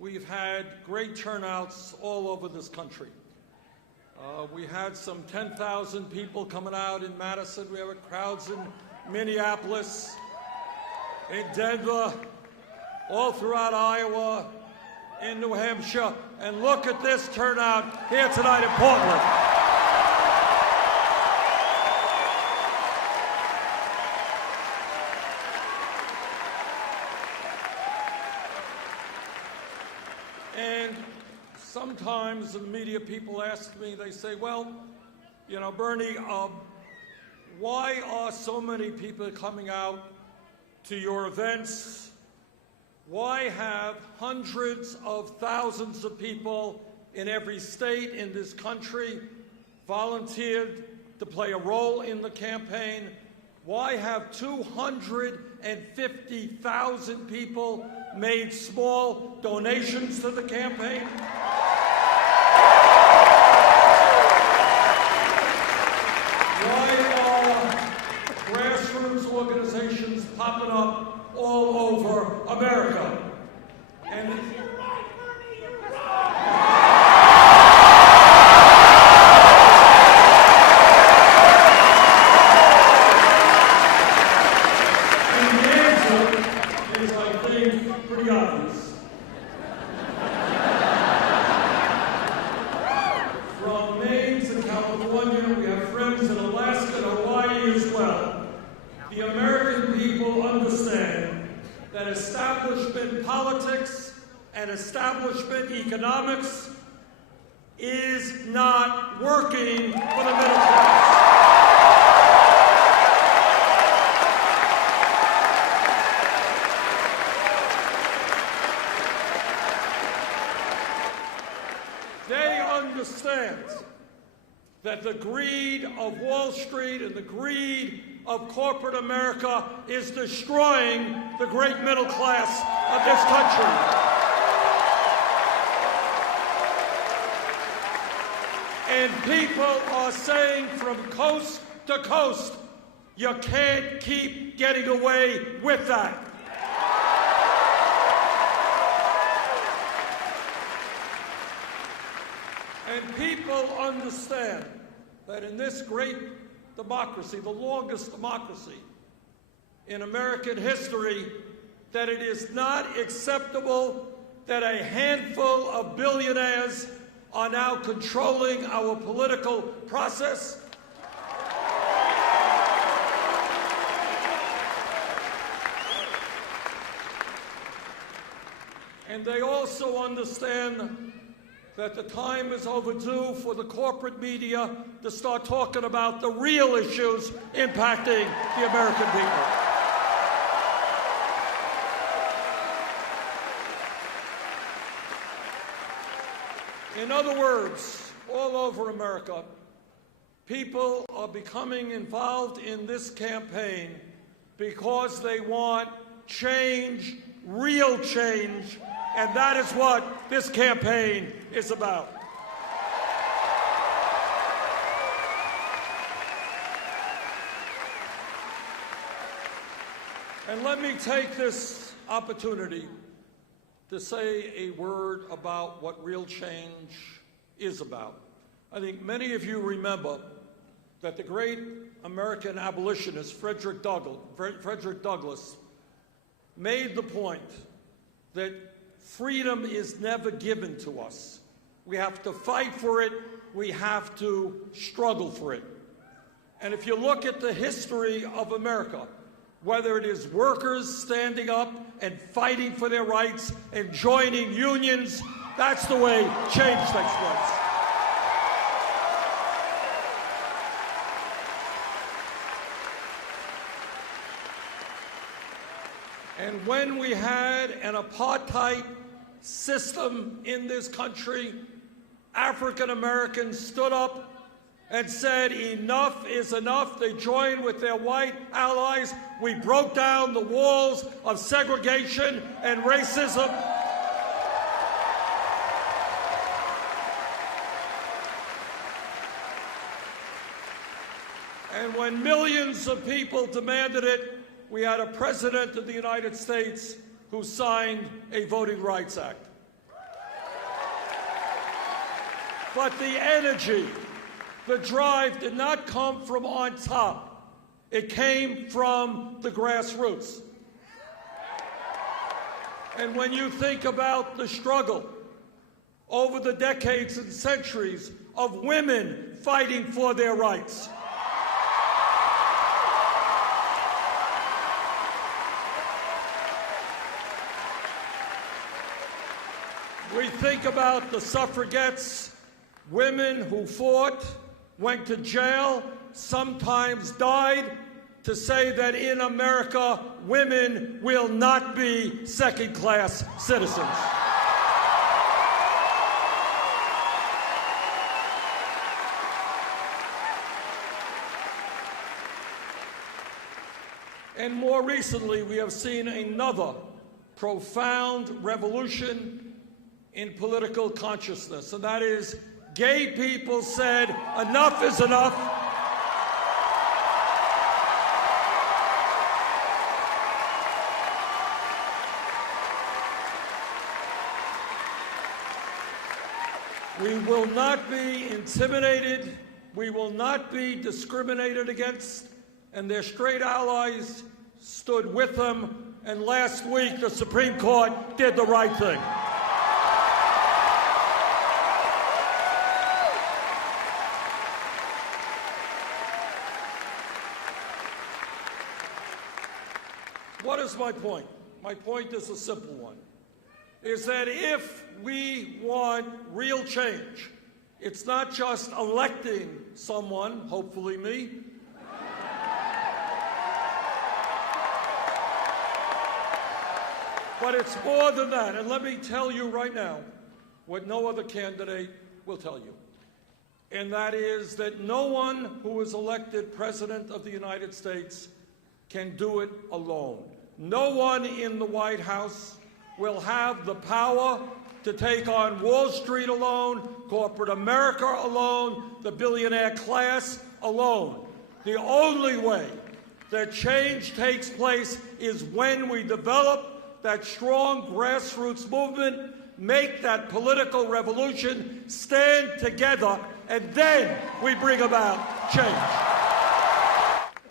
we've had great turnouts all over this country. We had some 10,000 people coming out in Madison. We have crowds in Minneapolis, in Denver, all throughout Iowa, in New Hampshire. And look at this turnout here tonight in Portland. And sometimes the media people ask me, they say, well, you know, Bernie, why are so many people coming out to your events? Why have hundreds of thousands of people in every state in this country volunteered to play a role in the campaign? Why have 250,000 people made small donations to the campaign? Why are grassroots organizations popping up all over America? And you're right, Bernie, you're right. And the answer is, I think, pretty obvious. From Maine to California, we have friends in Alaska and Hawaii as well. The American people understand that establishment politics and establishment economics is not working for the middle class. They understand that the greed of Wall Street and the greed of corporate America is destroying the great middle class of this country. And people are saying from coast to coast, you can't keep getting away with that. And people understand that in this great democracy, the longest democracy in American history, that it is not acceptable that a handful of billionaires are now controlling our political process. And they also understand that the time is overdue for the corporate media to start talking about the real issues impacting the American people. In other words, all over America, people are becoming involved in this campaign because they want change, real change, and that is what this campaign is about. And let me take this opportunity to say a word about what real change is about. I think many of you remember that the great American abolitionist Frederick Douglass made the point that freedom is never given to us. We have to fight for it. We have to struggle for it. And if you look at the history of America, whether it is workers standing up and fighting for their rights and joining unions, that's the way change takes place. And when we had an apartheid system in this country, African Americans stood up and said, enough is enough. They joined with their white allies. We broke down the walls of segregation and racism. And when millions of people demanded it, we had a president of the United States who signed a Voting Rights Act. But the energy, the drive did not come from on top. It came from the grassroots. And when you think about the struggle over the decades and centuries of women fighting for their rights, we think about the suffragettes, women who fought, went to jail, sometimes died, to say that in America, women will not be second-class citizens. And more recently, we have seen another profound revolution in political consciousness, and that is gay people said, enough is enough. We will not be intimidated. We will not be discriminated against. And their straight allies stood with them. And last week, the Supreme Court did the right thing. What is my point? My point is a simple one, is that if we want real change, it's not just electing someone, hopefully me, but it's more than that. And let me tell you right now what no other candidate will tell you, and that is that no one who is elected President of the United States can do it alone. No one in the White House will have the power to take on Wall Street alone, corporate America alone, the billionaire class alone. The only way that change takes place is when we develop that strong grassroots movement, make that political revolution, stand together, and then we bring about change.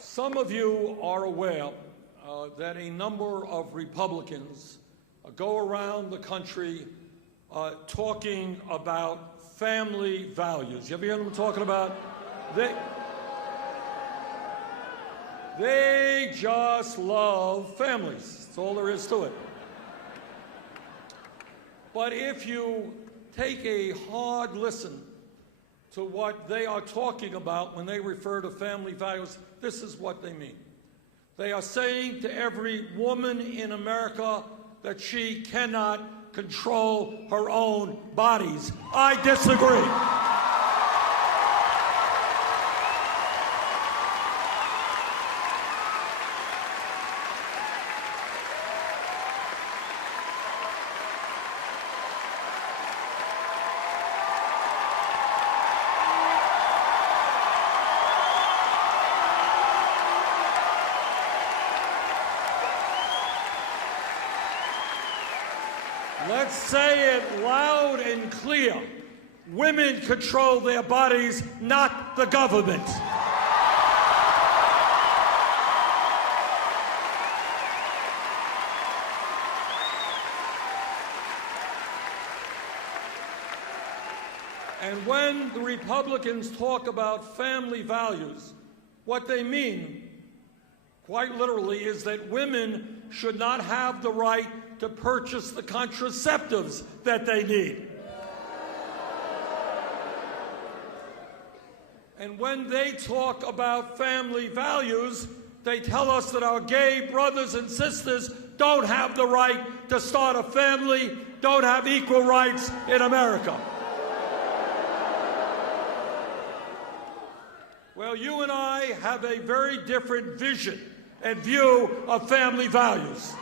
Some of you are aware that a number of Republicans go around the country talking about family values. You ever hear them talking about? They just love families. That's all there is to it. But if you take a hard listen to what they are talking about when they refer to family values, this is what they mean. They are saying to every woman in America that she cannot control her own bodies. I disagree. Let's say it loud and clear. Women control their bodies, not the government. And when the Republicans talk about family values, what they mean, quite literally, is that women should not have the right to purchase the contraceptives that they need. And when they talk about family values, they tell us that our gay brothers and sisters don't have the right to start a family, don't have equal rights in America. Well, you and I have a very different vision and view of family values.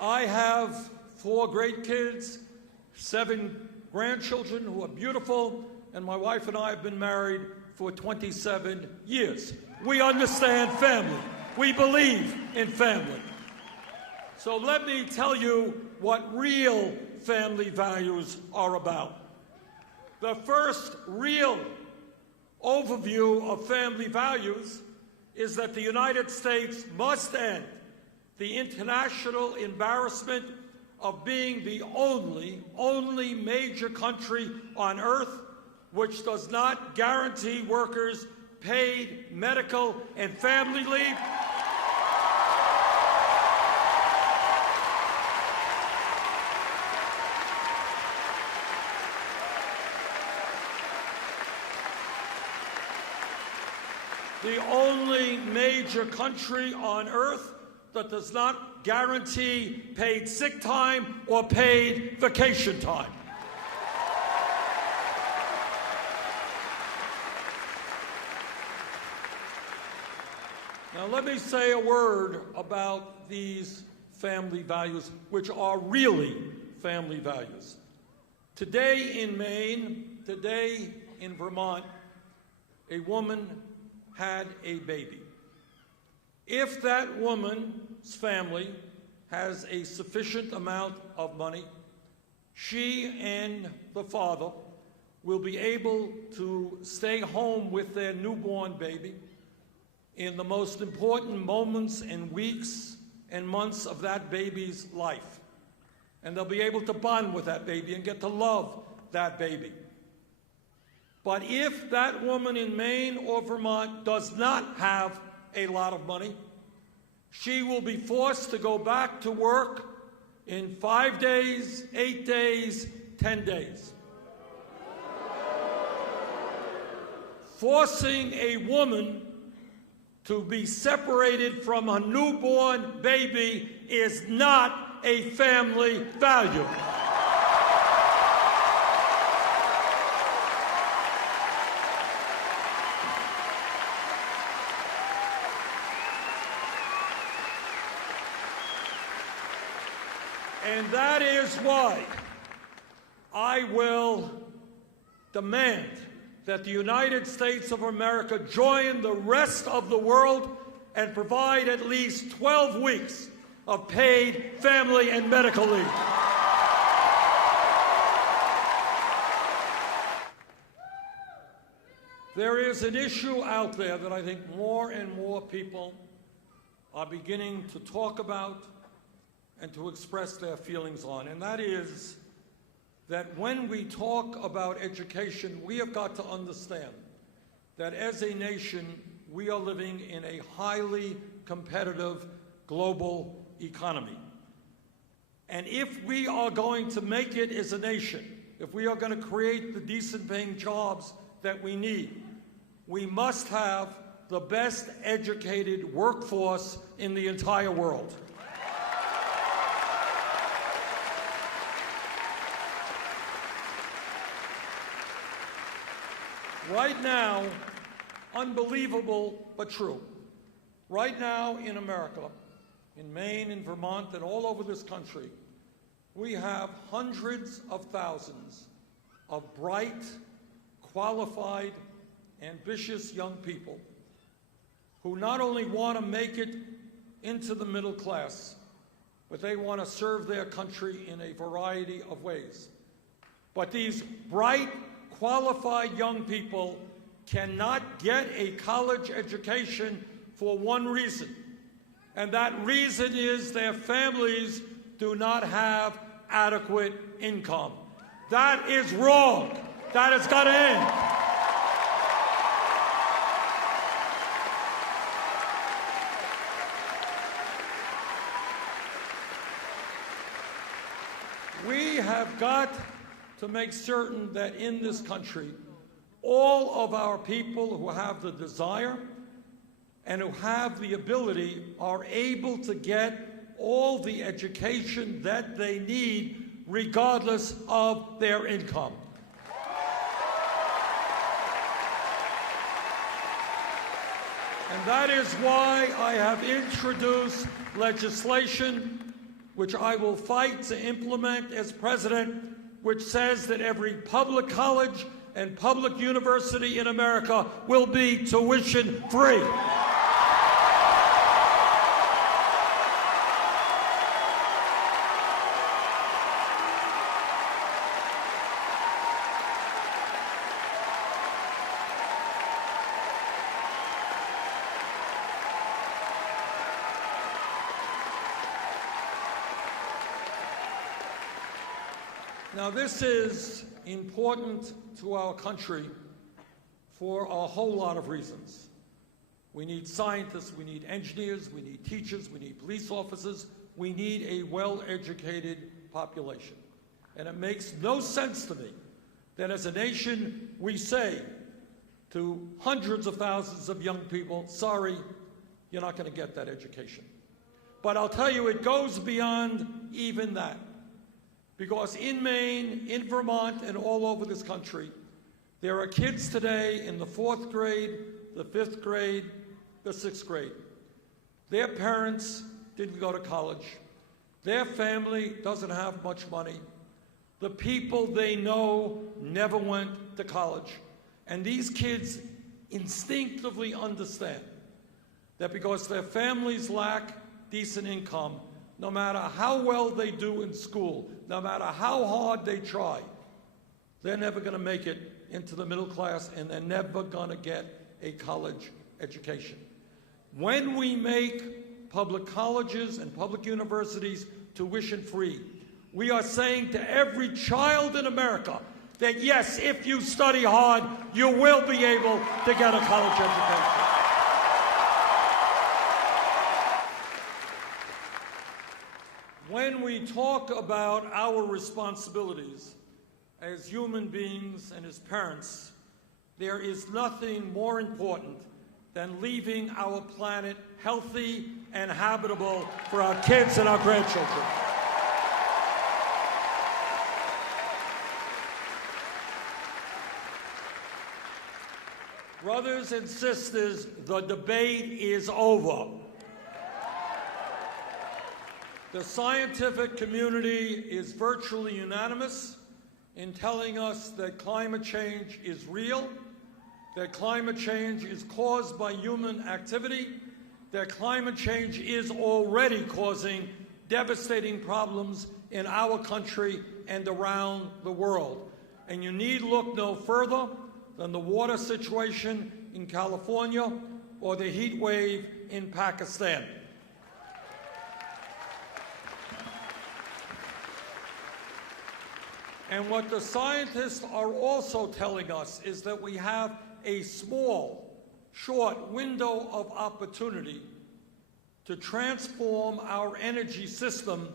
I have 4 great kids, 7 grandchildren who are beautiful, and my wife and I have been married for 27 years. We understand family. We believe in family. So let me tell you what real family values are about. The first real overview of family values is that the United States must end the international embarrassment of being the only major country on earth which does not guarantee workers paid medical and family leave. The only major country on earth that does not guarantee paid sick time or paid vacation time. Now let me say a word about these family values, which are really family values. Today in Maine, today in Vermont, a woman had a baby. If that woman's family has a sufficient amount of money, she and the father will be able to stay home with their newborn baby in the most important moments and weeks and months of that baby's life. And they'll be able to bond with that baby and get to love that baby. But if that woman in Maine or Vermont does not have a lot of money, she will be forced to go back to work in 5 days, 8 days, 10 days. Forcing a woman to be separated from a newborn baby is not a family value. And that is why I will demand that the United States of America join the rest of the world and provide at least 12 weeks of paid family and medical leave. There is an issue out there that I think more and more people are beginning to talk about and to express their feelings on, and that is that when we talk about education, we have got to understand that as a nation, we are living in a highly competitive global economy. And if we are going to make it as a nation, if we are going to create the decent paying jobs that we need, we must have the best educated workforce in the entire world. Right now, unbelievable but true, right now in America, in Maine, in Vermont, and all over this country, we have hundreds of thousands of bright, qualified, ambitious young people who not only want to make it into the middle class, but they want to serve their country in a variety of ways. But these bright, qualified young people cannot get a college education for one reason, and that reason is their families do not have adequate income. That is wrong. That has got to end. We have got to make certain that in this country, all of our people who have the desire and who have the ability are able to get all the education that they need, regardless of their income. And that is why I have introduced legislation, which I will fight to implement as president, which says that every public college and public university in America will be tuition free. Now, this is important to our country for a whole lot of reasons. We need scientists, we need engineers, we need teachers, we need police officers, we need a well-educated population. And it makes no sense to me that as a nation we say to hundreds of thousands of young people, sorry, you're not going to get that education. But I'll tell you, it goes beyond even that. Because in Maine, in Vermont, and all over this country, there are kids today in the 4th grade, the 5th grade, the 6th grade. Their parents didn't go to college. Their family doesn't have much money. The people they know never went to college. And these kids instinctively understand that because their families lack decent income, no matter how well they do in school, no matter how hard they try, they're never going to make it into the middle class, and they're never going to get a college education. When we make public colleges and public universities tuition free, we are saying to every child in America that yes, if you study hard, you will be able to get a college education. When we talk about our responsibilities as human beings and as parents, there is nothing more important than leaving our planet healthy and habitable for our kids and our grandchildren. Brothers and sisters, the debate is over. The scientific community is virtually unanimous in telling us that climate change is real, that climate change is caused by human activity, that climate change is already causing devastating problems in our country and around the world. And you need look no further than the water situation in California or the heat wave in Pakistan. And what the scientists are also telling us is that we have a small, short window of opportunity to transform our energy system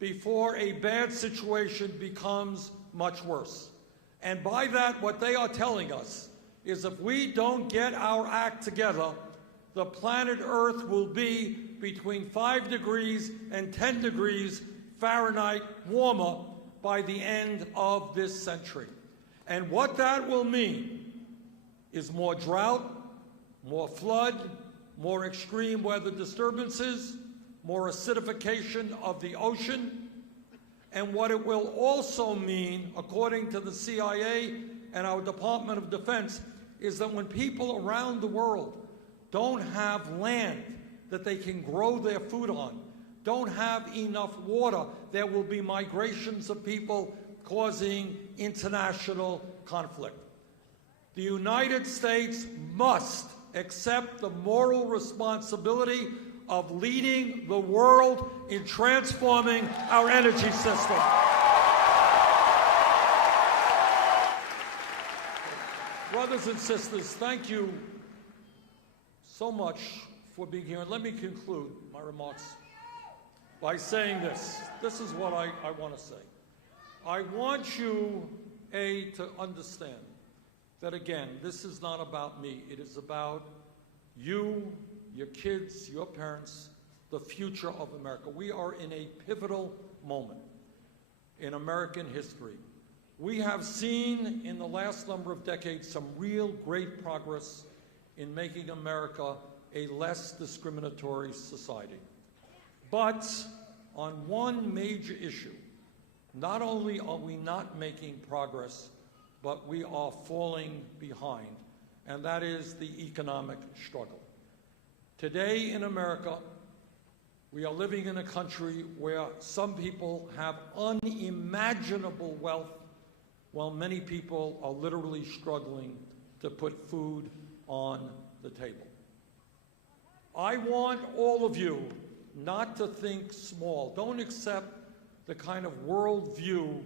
before a bad situation becomes much worse. And by that, what they are telling us is if we don't get our act together, the planet Earth will be between 5 degrees and 10 degrees Fahrenheit warmer by the end of this century. And what that will mean is more drought, more flood, more extreme weather disturbances, more acidification of the ocean. And what it will also mean, according to the CIA and our Department of Defense, is that when people around the world don't have land that they can grow their food on, don't have enough water, there will be migrations of people causing international conflict. The United States must accept the moral responsibility of leading the world in transforming our energy system. Brothers and sisters, thank you so much for being here. And let me conclude my remarks by saying this. This is what I want to say. I want you, to understand that, again, this is not about me. It is about you, your kids, your parents, the future of America. We are in a pivotal moment in American history. We have seen in the last number of decades some real great progress in making America a less discriminatory society. But on one major issue, not only are we not making progress, but we are falling behind, and that is the economic struggle. Today in America, we are living in a country where some people have unimaginable wealth, while many people are literally struggling to put food on the table. I want all of you not to think small. Don't accept the kind of worldview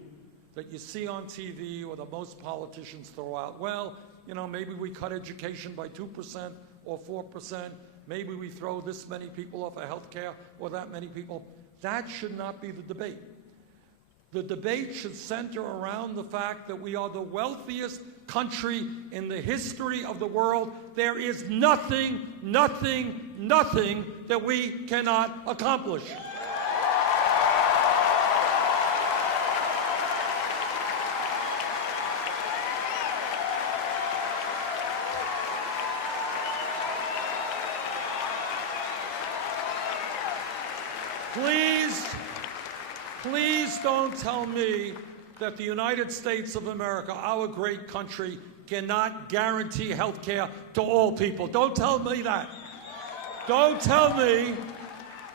that you see on TV or that most politicians throw out. Well, you know, maybe we cut education by 2% or 4%. Maybe we throw this many people off of health care or that many people. That should not be the debate. The debate should center around the fact that we are the wealthiest country in the history of the world. There is nothing that we cannot accomplish. Please don't tell me that the United States of America, our great country, cannot guarantee health care to all people. Don't tell me that. Don't tell me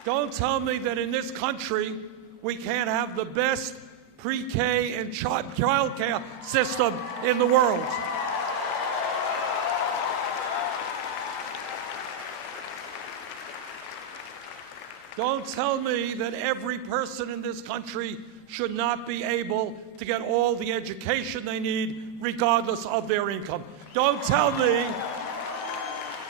that in this country we can't have the best pre-K and child care system in the world. Don't tell me that every person in this country should not be able to get all the education they need regardless of their income. Don't tell me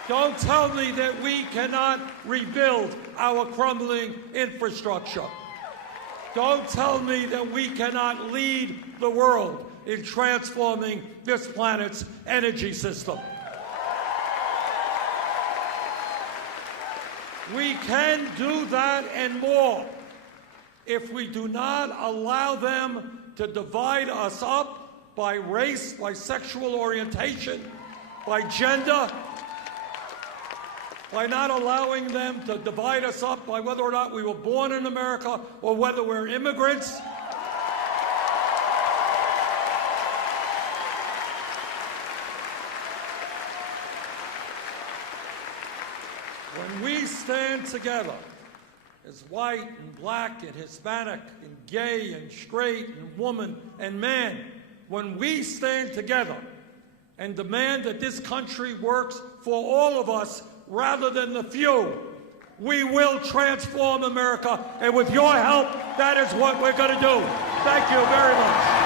that we cannot rebuild our crumbling infrastructure. Don't tell me that we cannot lead the world in transforming this planet's energy system. We can do that and more if we do not allow them to divide us up by race, by sexual orientation, by gender, by not allowing them to divide us up by whether or not we were born in America or whether we're immigrants. When we stand together as white and black and Hispanic and gay and straight and woman and man, when we stand together and demand that this country works for all of us rather than the few, we will transform America, and with your help, that is what we're going to do. Thank you very much.